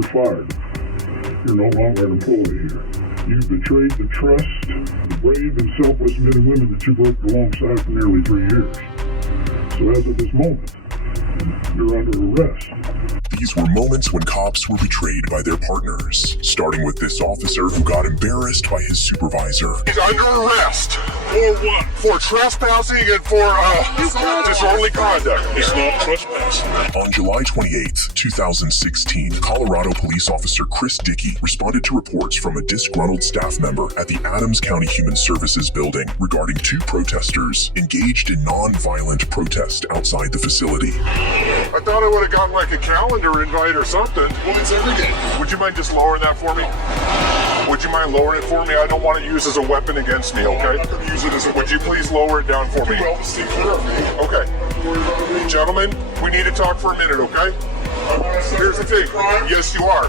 you're fired. You're no longer an employee here. You betrayed the trust, the brave and selfless men and women that you worked alongside for nearly 3 years. So as of this moment, you're under arrest. These were moments when cops were betrayed by their partners, starting with this officer who got embarrassed by his supervisor. He's under arrest. For what? For trespassing and for disorderly conduct. It's not trespassing. On July 28, 2016, Colorado police officer Chris Dickey responded to reports from a disgruntled staff member at the Adams County Human Services building regarding 2 protesters engaged in non-violent protest outside the facility. I thought I would have gotten like a calendar invite or something. Well, it's every day. Would you mind just lowering that for me? Would you mind lowering it for me? I don't want it used as a weapon against me, okay? I'm not going to use it as a Would you please lower it down for me? Well, let's take care of me. Okay. Gentlemen, we need to talk for a minute, okay? Here's the thing. Yes, you are.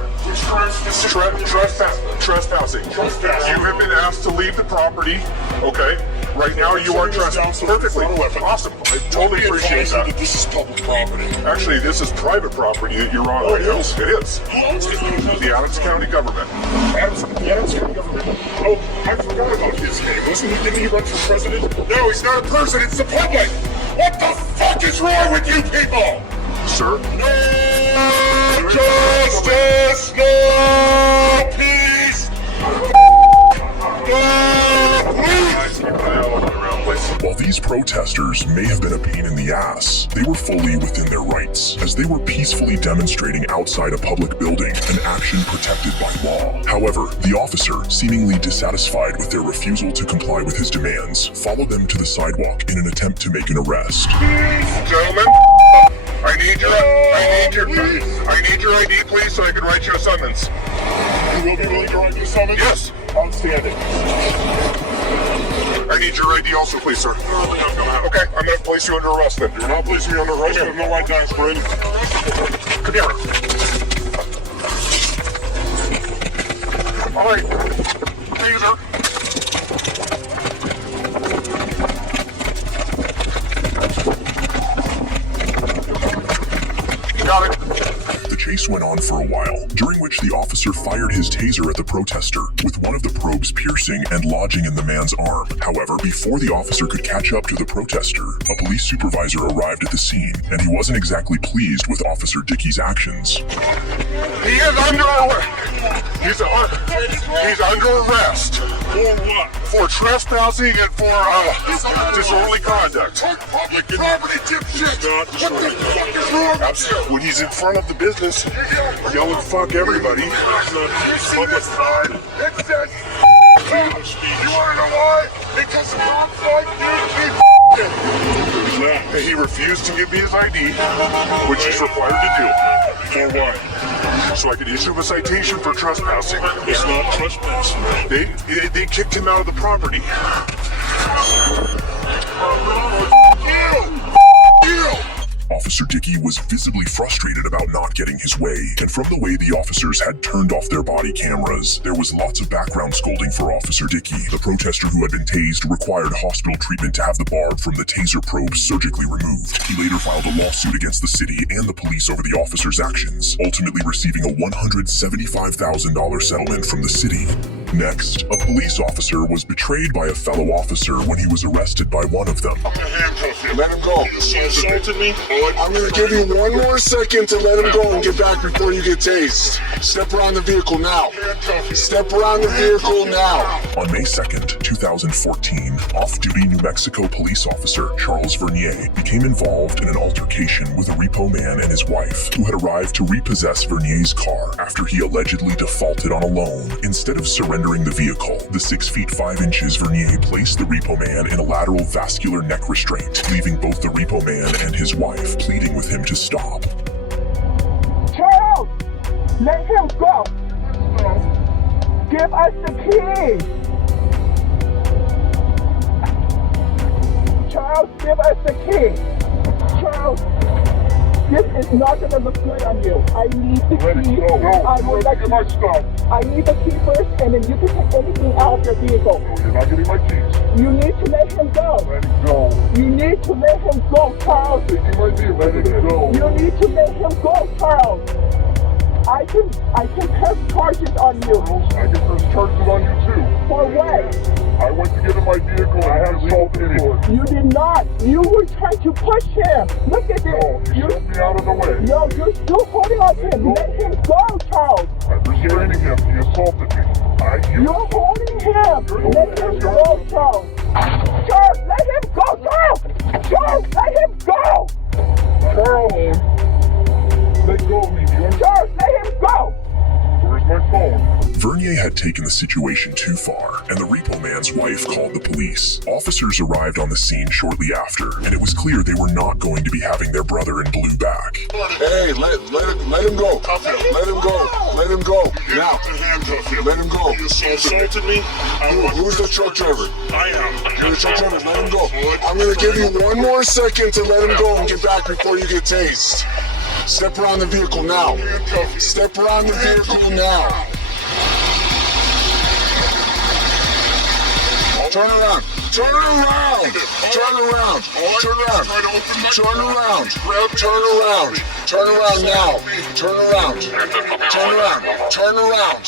Trespassing. You have been asked to leave the property, okay? Right now you are trespassing. Perfectly. Awesome. I totally appreciate that. This is public property. Actually, this is private property that you're on right now. It is. The Adams County government. The Adams County government? Oh, I forgot about his name. Didn't he run for president? No, he's not a person. It's the public. What the fuck is wrong with you people? Sir? No justice, no peace, no peace. While these protesters may have been a pain in the ass, they were fully within their rights, as they were peacefully demonstrating outside a public building, an action protected by law. However, the officer, seemingly dissatisfied with their refusal to comply with his demands, followed them to the sidewalk in an attempt to make an arrest. Gentlemen, I need your ID, please, so I can write you a summons. You will be willing to write me a summons? Yes. Outstanding. I need your ID also, please, sir. Okay, I'm going to place you under arrest then. You're not placing me under arrest. I have no right to ask for anything. Come here. All right. Taser. Got it. The chase went on for a while, during which the officer fired his taser at the protester, with one of the probes piercing and lodging in the man's arm. However, before the officer could catch up to the protester, a police supervisor arrived at the scene, and he wasn't exactly pleased with Officer Dickey's actions. He is under arrest. He's under arrest. For what? For trespassing and for disorderly conduct. Public property, dipshit. What the fuck is wrong with you? When he's in front of the business, yelling fuck everybody. It says you wanna know why? Because cops like you keep He refused to give me his ID, which he's required to do. For what? So I could issue a citation for trespassing. It's not trespassing. They kicked him out of the property. Officer Dickey was visibly frustrated about not getting his way, and from the way the officers had turned off their body cameras, there was lots of background scolding for Officer Dickey. The protester who had been tased required hospital treatment to have the barb from the taser probe surgically removed. He later filed a lawsuit against the city and the police over the officer's actions, ultimately receiving a $175,000 settlement from the city. Next, a police officer was betrayed by a fellow officer when he was arrested by one of them. I'm gonna handcuff you. Let him go. You assaulted me? I'm gonna give you one more second to let him go and get back before you get tased. Step around the vehicle now. Step around the vehicle now. On May 2nd, 2014, off-duty New Mexico police officer Charles Vernier became involved in an altercation with a repo man and his wife, who had arrived to repossess Vernier's car after he allegedly defaulted on a loan. Instead of surrendering the vehicle, the 6 feet 5 inches Vernier placed the repo man in a lateral vascular neck restraint, leaving both the repo man and his wife pleading with him to stop. Charles, let him go. Give us the key. Charles, give us the key. Charles, this is not gonna look good on you. I need the key. I would like my stuff. I need the key first, and then you can take anything out of your vehicle. No, you're not getting my keys. You need to let him go. Let him go. You need to let him go, Charles. Taking my vehicle. Let him go. You need to let him go, Charles. I I can press charges on you. I can press charges on you too. For what? I went to get in my vehicle and I had assaulted him. You did not. You were trying to push him. Look at this. No, you shoved me out of the way. No, you're still holding on to him. Let him go, Charles. I'm restraining him. He assaulted me. You're holding him. Let him go, Charles. Charles, let him go, Charles. Charles, let him go. Charles, let go of me. Charles, let him go. Where's my phone? Vernier had taken the situation too far, and the repo man's wife called the police. Officers arrived on the scene shortly after, and it was clear they were not going to be having their brother in blue back. Hey, let him go. Let him go. Let him go. Now. Let him go. You assaulted me. Who's the truck driver? I am. You're the truck driver. Let him go. I'm going to give you one more second to let him go and get back before you get tased. Step around the vehicle now. Step around the vehicle now. Turn around. Turn around. Turn around. Turn around. Turn around. Turn around. Turn around now. Turn around. Turn around. Turn around.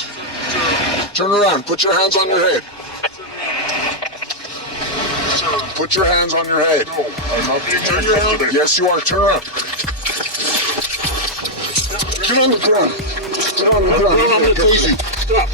Turn around. Put your hands on your head. Put your hands on your head. No, I'm not being Turn your hand. handcuffed. Yes, you are. Turn around. Get on the ground. Get on the ground. I'm gonna tase you. Stop.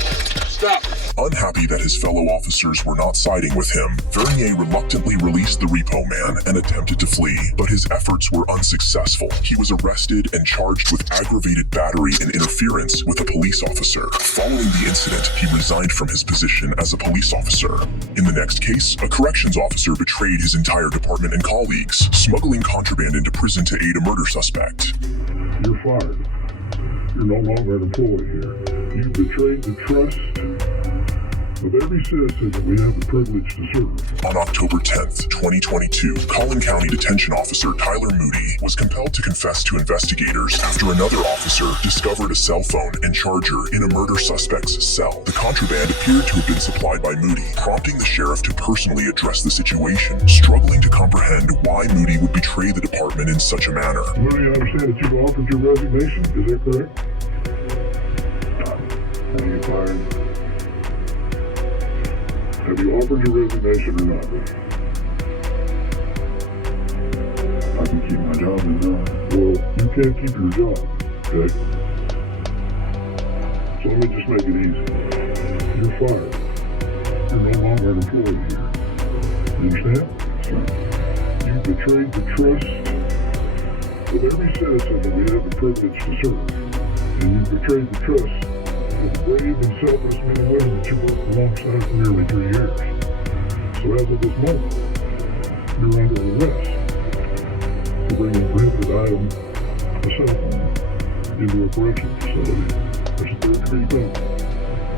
Stop. Unhappy that his fellow officers were not siding with him, Vernier reluctantly released the repo man and attempted to flee, but his efforts were unsuccessful. He was arrested and charged with aggravated battery and interference with a police officer. Following the incident, he resigned from his position as a police officer. In the next case, a corrections officer betrayed his entire department and colleagues, smuggling contraband into prison to aid a murder suspect. You're fired. You're no longer an employee here. You betrayed the trust of every citizen that we have the privilege to serve. On October 10th, 2022, Collin County Detention Officer Tyler Moody was compelled to confess to investigators after another officer discovered a cell phone and charger in a murder suspect's cell. The contraband appeared to have been supplied by Moody, prompting the sheriff to personally address the situation, struggling to comprehend why Moody would betray the department in such a manner. Moody, I understand that you've offered your resignation. Is that correct? Are you fired? Have you offered your resignation or not? I can keep my job and well, you can't keep your job, okay? So let me just make it easy. You're fired. You're no longer an employee here. You understand? You betrayed the trust of every citizen that we have the privilege to serve. And you betrayed the trust of brave and selfless men and women that you worked alongside for nearly 3 years. So as of this moment, you're under arrest for bringing a prohibited item, a cell phone, into a correctional facility. There's a third-degree felony.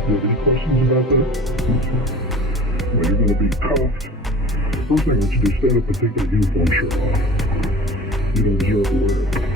Do you have any questions about that? Well, you're going to be cuffed. First thing I want you to do is stand up and take that uniform shirt off. You don't deserve to wear it.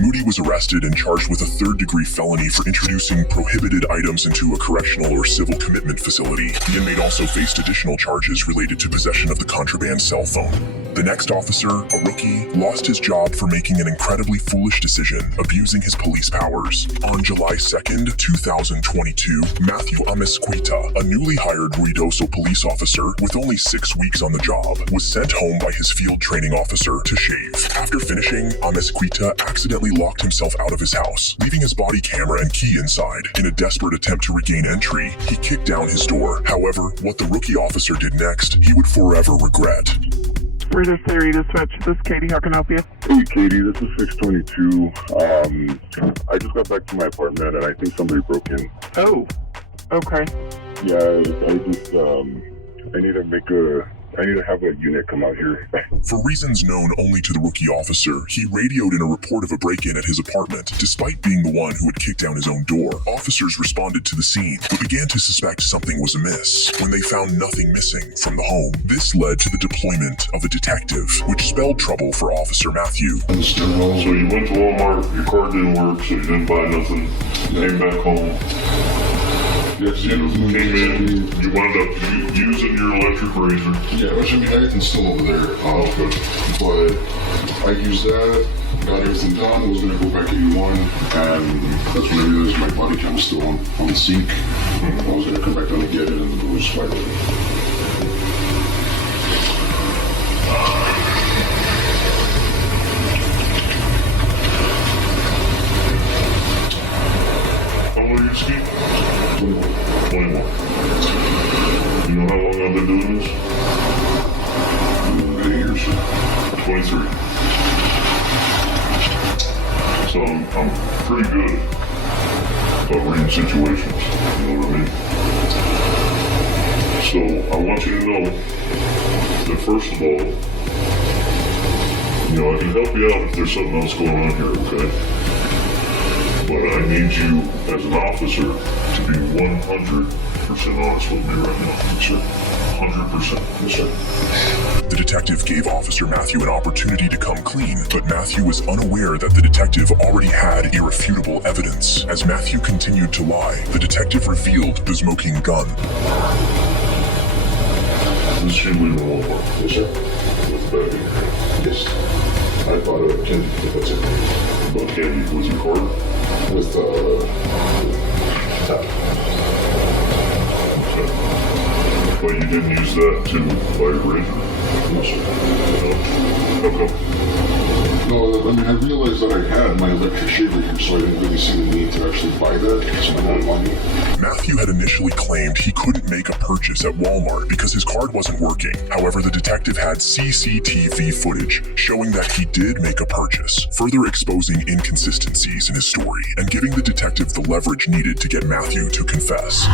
Moody was arrested and charged with a third-degree felony for introducing prohibited items into a correctional or civil commitment facility. The inmate also faced additional charges related to possession of the contraband cell phone. The next officer, a rookie, lost his job for making an incredibly foolish decision, abusing his police powers. On July 2nd, 2022, Matthew Amesquita, a newly hired Ruidoso police officer with only 6 weeks on the job, was sent home by his field training officer to shave. After finishing, Amesquita accidentally locked himself out of his house, leaving his body camera and key inside. In a desperate attempt to regain entry, he kicked down his door. However, what the rookie officer did next, he would forever regret. Rita Theory Dispatch, this is Katie. How can I help you? Hey, Katie, this is 622. I just got back to my apartment and I think somebody broke in. Oh, okay. Yeah, I need to have a unit come out here. For reasons known only to the rookie officer, he radioed in a report of a break-in at his apartment. Despite being the one who had kicked down his own door, officers responded to the scene, but began to suspect something was amiss when they found nothing missing from the home. This led to the deployment of a detective, which spelled trouble for Officer Matthew. So you went to Walmart, your card didn't work, so you didn't buy nothing, you came back home. Yes, you came in, you wound up using your electric razor. Yeah, I mean, everything's still over there. Okay. But I used that, got everything done, was gonna go back 81, and that's when I realized my body cam was still on the sink. I was gonna come back down and get it, and the door was spiked. How old are you, Steve? 21. You know how long I've been doing this? 8 years. 23. So I'm pretty good about reading situations, you know what I mean? So I want you to know that first of all, you know, I can help you out if there's something else going on here, okay? But I need you as an officer to be 100% honest with me right now. Yes, sir. 100%. Yes, sir. The detective gave Officer Matthew an opportunity to come clean, but Matthew was unaware that the detective already had irrefutable evidence. As Matthew continued to lie, the detective revealed the smoking gun. This is you leaving Walmart. Yes, sir. With the bag. Yes. I bought a candy, but that's it. About candy with your card? With, tap. But you didn't use that to buy a razor? No, sir. No? How come? No, I mean, I realized that I had my electric shaver here, so I didn't really see the need to actually buy that. So I had money. Matthew had initially claimed he couldn't make a purchase at Walmart because his card wasn't working. However, the detective had CCTV footage showing that he did make a purchase, further exposing inconsistencies in his story and giving the detective the leverage needed to get Matthew to confess.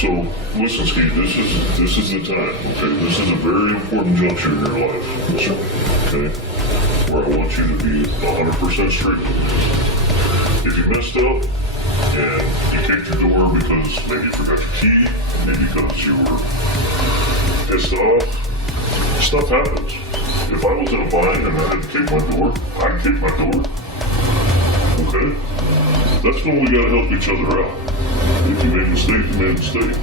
So, listen, Steve, this is the time, okay? This is a very important juncture in your life. Yes, sir. Okay? Where I want you to be 100% straight with me. If you messed up and you kicked your door because maybe you forgot your key, maybe because you were pissed off, stuff happens. If I was in a bind and I had to kick my door, I'd kick my door. Okay? That's when we gotta help each other out. If you made a mistake, you made a mistake.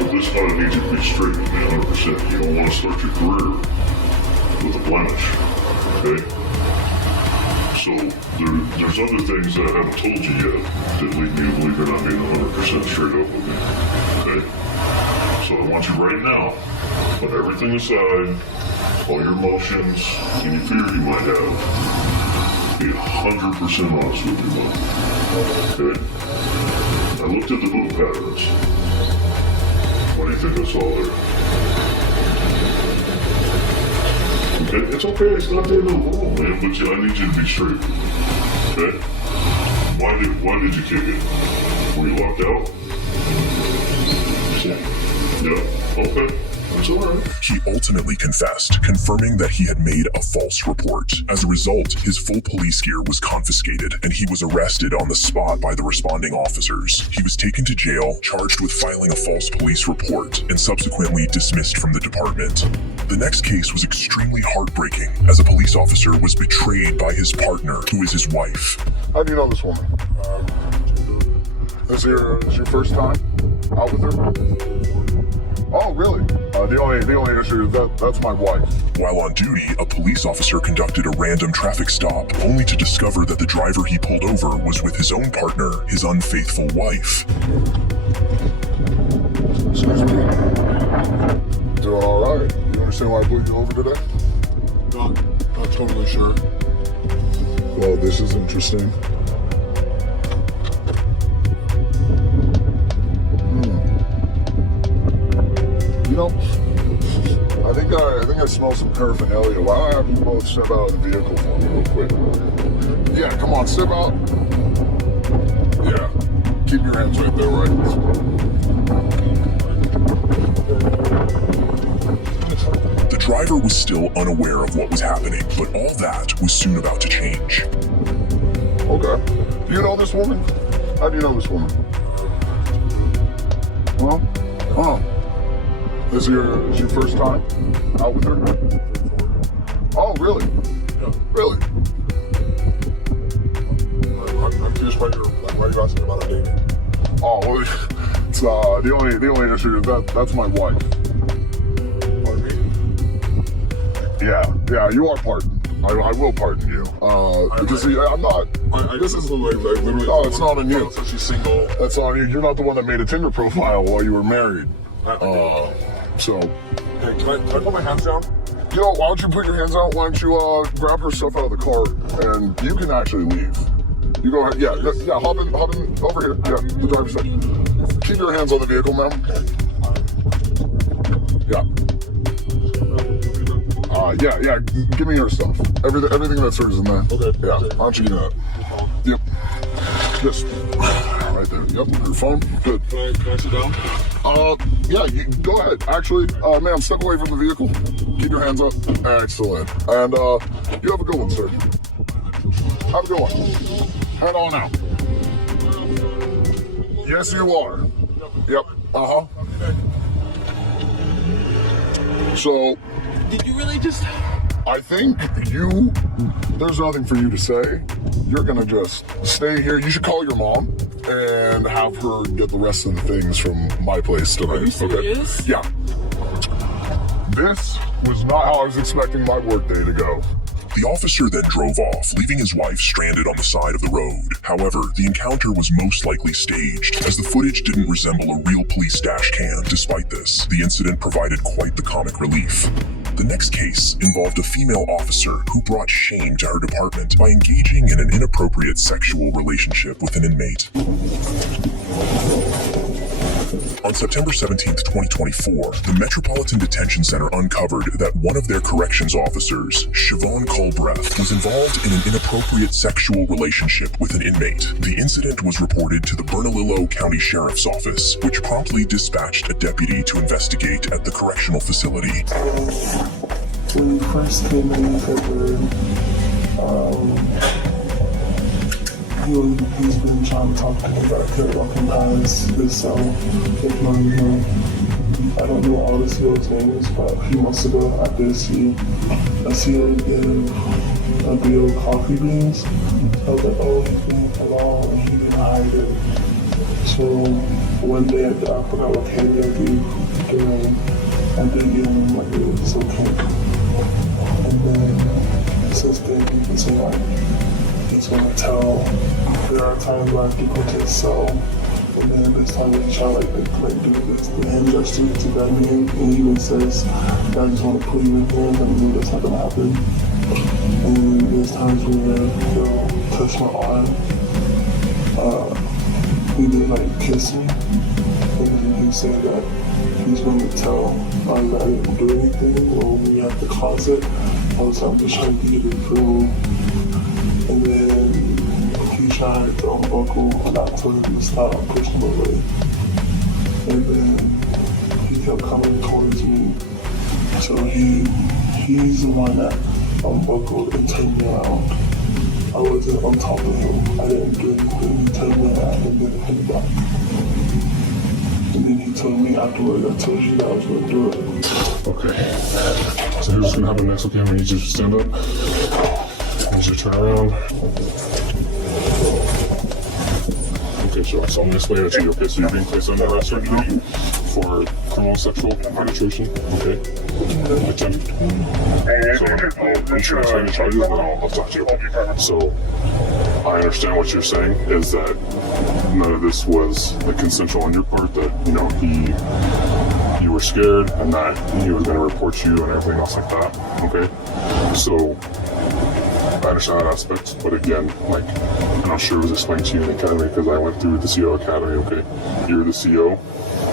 But this time I need you to be straight with me 100%. You don't want to start your career with a blemish. Okay? So there's other things that I haven't told you yet that lead me to believe you're not being 100% straight up with me. Okay? So I want you right now, put everything aside, all your emotions, any fear you might have, be 100% honest with me, bud. Okay? I looked at the boot patterns. What do you think I saw there? Okay, it's okay, it's not the end of the world, man, but I need you to be straight. Okay? Why did you kick it? Were you locked out? Yeah. Okay. That's alright. He ultimately confessed, confirming that he had made a false report. As a result, his full police gear was confiscated, and he was arrested on the spot by the responding officers. He was taken to jail, charged with filing a false police report, and subsequently dismissed from the department. The next case was extremely heartbreaking, as a police officer was betrayed by his partner, who is his wife. How do you know this woman? Is your first time out with her? Oh, really? The only issue is that's my wife. While on duty, a police officer conducted a random traffic stop, only to discover that the driver he pulled over was with his own partner, his unfaithful wife. Excuse me. Doing all right. You understand why I pulled you over today? Not totally sure. Well, this is interesting. You know, I think I smell some paraphernalia. Why don't I have you both step out of the vehicle for me real quick? Yeah, come on, step out. Yeah, keep your hands right there, right? The driver was still unaware of what was happening, but all that was soon about to change. Okay. Do you know this woman? How do you know this woman? Well, Is it your first time out with her? Oh, really? Yeah. Really? I'm curious why you're asking about our dating. Oh, the only issue is that's my wife. Pardon me? Yeah, you are pardoned. I will pardon you. Because see, I'm not. This is like literally. No, it's not on you. So she's single. That's on you. You're not the one that made a Tinder profile while you were married. So. Hey, can I put my hands down? You know, why don't you put your hands out? Why don't you grab her stuff out of the car and you can actually leave. You go ahead. Yeah, hop in over here. Yeah, the driver's side. Keep your hands on the vehicle, ma'am. Yeah. Yeah. Give me her stuff. Everything that's hers in there. Okay. Yeah. Why don't you do that? Yep. Just right there. Yep. Your phone. Good. Can I sit down? Yeah. You go ahead. Actually, ma'am, step away from the vehicle. Keep your hands up. Excellent. And you have a good one, sir. Have a good one. Head on out. Yes, you are. Yep. So. Did you really just... I think there's nothing for you to say. You're gonna just stay here. You should call your mom and have her get the rest of the things from my place tonight. Are you serious? Okay? Yeah. This was not how I was expecting my workday to go. The officer then drove off, leaving his wife stranded on the side of the road. However, the encounter was most likely staged, as the footage didn't resemble a real police dash cam. Despite this, the incident provided quite the comic relief. The next case involved a female officer who brought shame to her department by engaging in an inappropriate sexual relationship with an inmate. On September 17, 2024, the Metropolitan Detention Center uncovered that one of their corrections officers, Siobhan Culbreth, was involved in an inappropriate sexual relationship with an inmate. The incident was reported to the Bernalillo County Sheriff's Office, which promptly dispatched a deputy to investigate at the correctional facility. When we first came in February, he's been trying to talk to him about karaoke guys, this cell, ignoring him. I don't know all the CEO's names, but a few months ago I did see a CEO give a bill of coffee beans. I was like, oh, he's being alone, and he didn't hide it. So one day I forgot what candy I gave him. I did give him like it's okay. And then since then he's been saying like, he's gonna tell. There are times where I do go to his cell, and then this time when he try like do this the hand gesture to grab me, and he even says, I just want to put you in here, and I know that's not gonna happen. And there's times where he'll touch my arm, he did like kiss me, and then he said that he's gonna tell that I didn't do anything, or when we at the closet, I was just trying to get it through. And then he tried to unbuckle, and I told him to stop, push him away. And then he kept coming towards me. So he's the one that unbuckled and turned me around. I wasn't on top of him. I didn't do anything. He turned me around and then hit back. And then he told me afterwards, I told you that I was going to do it. Okay. So here's what's going to happen next, okay? I need you to stand up. I need you to turn around. Okay, so I'm going to explain it to you, okay? So you're being placed under arrest right now for criminal sexual penetration, okay? Attempt. So I'll explain the charges, then I'll talk to you. So I understand what you're saying is that none of this was like consensual on your part, that, you know, you were scared and that he was going to report you and everything else like that, okay? So I understand that aspect, but again, like, I'm not sure it was explained to you in the academy because I went through the CO academy, okay? You're the CO,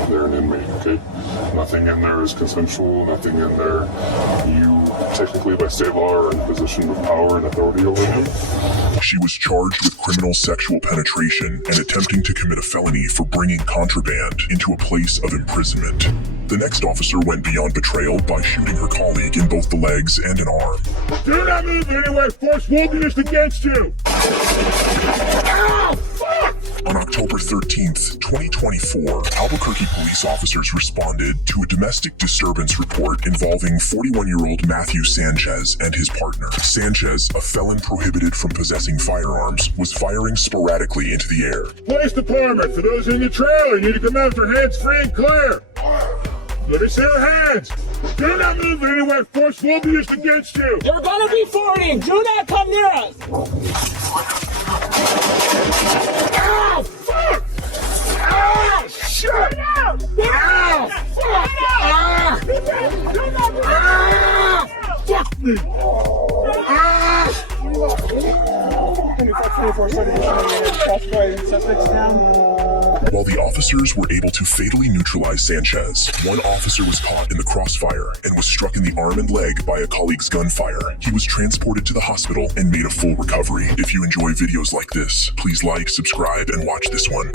they're an inmate, okay? Nothing in there is consensual, nothing in there, you technically by state law are in a position of power and authority over him. She was charged with criminal sexual penetration and attempting to commit a felony for bringing contraband into a place of imprisonment. The next officer went beyond betrayal by shooting her colleague in both the legs and an arm. Do not move anywhere! Force will be used against you! Ow! Fuck! On October October 13th, 2024, Albuquerque police officers responded to a domestic disturbance report involving 41-year-old Matthew Sanchez and his partner. Sanchez, a felon prohibited from possessing firearms, was firing sporadically into the air. Police department, for those in your trailer, you need to come out with your hands free and clear. Let me see your hands. Do not move anywhere. Force will be used against you. You're gonna be 40. Do not come near us. Ow! Fuck! Ow! Shit! Ow! Fuck! Ah! Ah! Fuck me! Ah! While the officers were able to fatally neutralize Sanchez, one officer was caught in the crossfire and was struck in the arm and leg by a colleague's gunfire. He was transported to the hospital and made a full recovery. If you enjoy videos like this, please like, subscribe, and watch this one.